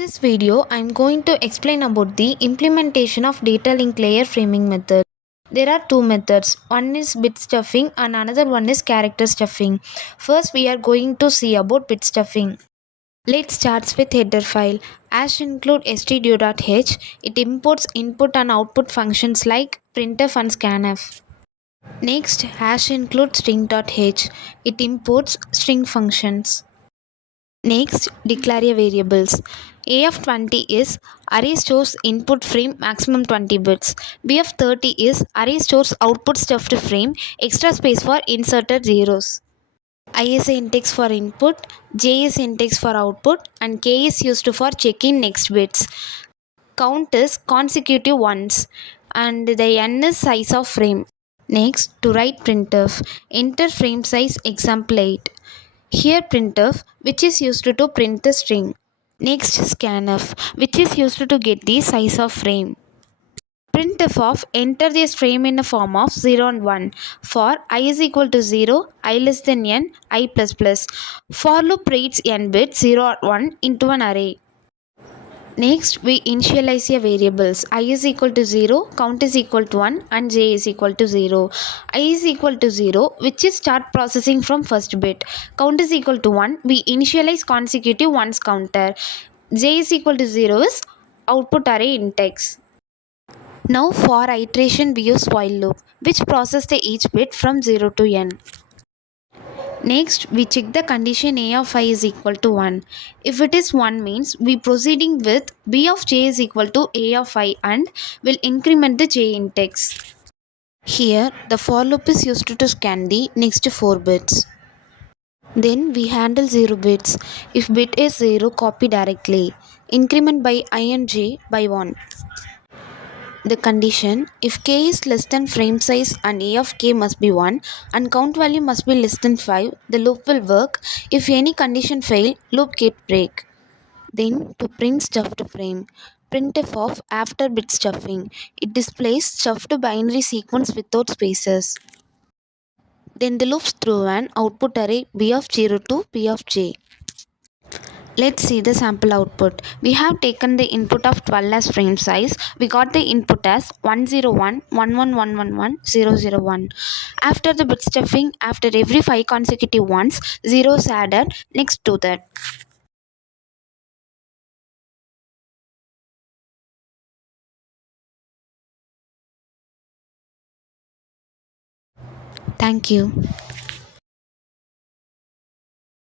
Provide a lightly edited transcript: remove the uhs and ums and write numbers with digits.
this video, I am going to explain about the implementation of data link layer framing method. There are two methods. One is bit stuffing and another one is character stuffing. First, we are going to see about bit stuffing. Let's start with header file. As include stdio.h, it imports input and output functions like printf and scanf. Next, hash include string.h. It imports string functions. Next, declare a variables. A of 20 is array stores input frame maximum 20 bits. B of 30 is array stores output stuffed frame extra space for inserted zeros. I is a index for input, J is index for output, and K is used for checking next bits. Count is consecutive ones, and the N is size of frame. Next, to write printf, enter frame size example 8. Here printf, which is used to print the string. Next scanf, which is used to get the size of frame. Printf of enter this frame in the form of 0 and 1. For I is equal to 0, I less than n, I plus plus. For loop reads n bit 0 or 1 into an array. Next, we initialize a variables. I is equal to 0, count is equal to 1 and j is equal to 0. I is equal to 0, which is start processing from first bit. Count is equal to 1, we initialize consecutive ones counter. J is equal to 0 is output array index. Now for iteration we use while loop, which process the each bit from 0 to n. Next, we check the condition a of I is equal to 1. If it is 1 means we proceeding with b of j is equal to a of I and will increment the j index. Here, the for loop is used to scan the next 4 bits. Then we handle 0 bits. If bit is 0, copy directly. Increment by I and j by 1. The condition, if k is less than frame size and a of k must be 1 and count value must be less than 5, the loop will work. If any condition fail, loop get break. Then to print stuffed frame, printf of after bit stuffing. It displays stuffed binary sequence without spaces. Then the loops through an output array b of 0 to b of j. Let's see the sample output. We have taken the input of 12 as frame size. We got the input as 101, 11111, 001. After the bit stuffing, after every 5 consecutive ones, 0 is added next to that. Thank you.